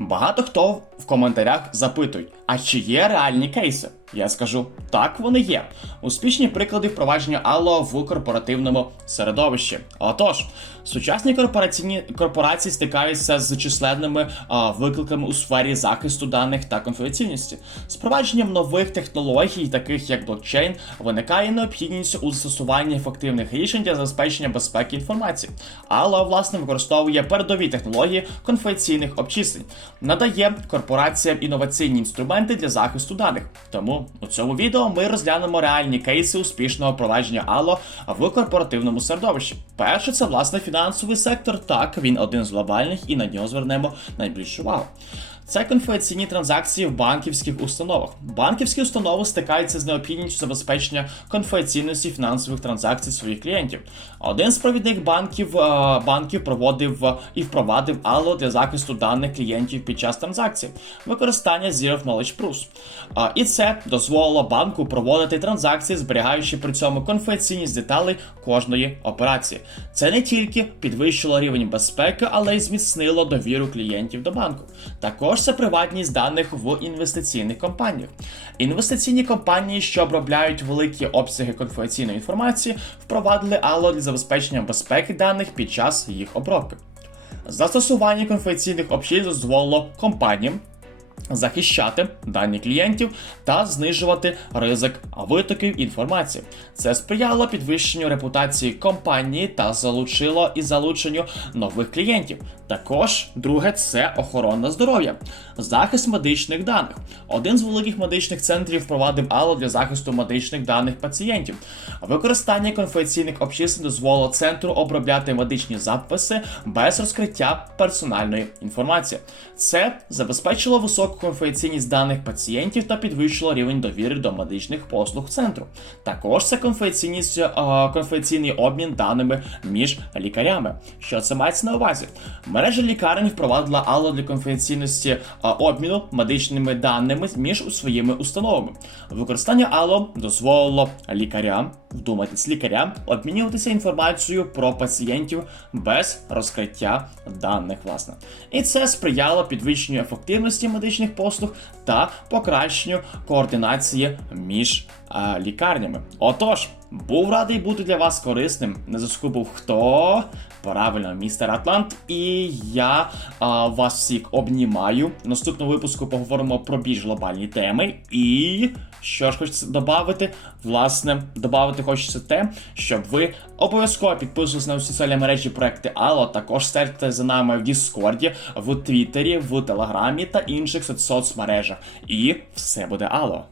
Багато хто в коментарях запитують, а чи є реальні кейси? Я скажу, так вони є. Успішні приклади впровадження Allo в корпоративному середовищі. Отож, сучасні корпораційні корпорації стикаються з численними а, викликами у сфері захисту даних та конфіденційності. З впровадженням нових технологій, таких як блокчейн, виникає необхідність у застосуванні ефективних рішень для забезпечення безпеки інформації. Allo, власне, використовує передові технології конфіденційних обчислень, надає корпораціям інноваційні інструменти для захисту даних. Тому у цьому відео ми розглянемо реальні кейси успішного провадження Ало в корпоративному середовищі. Перше, це власне фінансовий сектор. Так, він один з глобальних, і на нього звернемо найбільшу увагу. Це конфіденційні транзакції в банківських установах. Банківські установи стикаються з необхідністю забезпечення конфіденційності фінансових транзакцій своїх клієнтів. Один з провідних банків е, банків проводив е, і впровадив Allo для захисту даних клієнтів під час транзакцій, використання Zero Knowledge Proofs. І це дозволило банку проводити транзакції, зберігаючи при цьому конфіденційність деталей кожної операції. Це не тільки підвищило рівень безпеки, але й зміцнило довіру клієнтів до банку. Також це приватність даних в інвестиційних компаніях. Інвестиційні компанії, що обробляють великі обсяги конфіденційної інформації, впровадили ало для забезпечення безпеки даних під час їх обробки. Застосування конфіденційних общин дозволило компаніям захищати дані клієнтів та знижувати ризик витоків інформації. Це сприяло підвищенню репутації компанії та залучило і залученню нових клієнтів. Також друге це охорона здоров'я, захист медичних даних. Один з великих медичних центрів впровадив Allo для захисту медичних даних пацієнтів. Використання конфіденційних обчислень дозволило центру обробляти медичні записи без розкриття персональної інформації. Це забезпечило високу конфіденційність даних пацієнтів та підвищило рівень довіри до медичних послуг центру. Також це конфіденційність, е, обмін даними між лікарями. Що це мається на увазі? Мережа лікарень впровадила Allo для конфіденційності е, обміну медичними даними між своїми установами. Використання Allo дозволило лікарям, вдумайтесь, лікарям обмінюватися інформацією про пацієнтів без розкриття даних, власне. І це сприяло підвищенню ефективності медичних послуг та покращенню координації між е, лікарнями. Отож, був радий бути для вас корисним. Не заскубив хто. Правильно, містер Атлант, і я а, вас всіх обнімаю. В наступному випуску поговоримо про більш глобальні теми. І що ж хочеться додати? Власне, додати хочеться те, щоб ви обов'язково підписувалися на усі соціальні мережі проекти Алло, також стежте за нами в Діскорді, в Твіттері, в Телеграмі та інших соцмережах. І все буде Алло.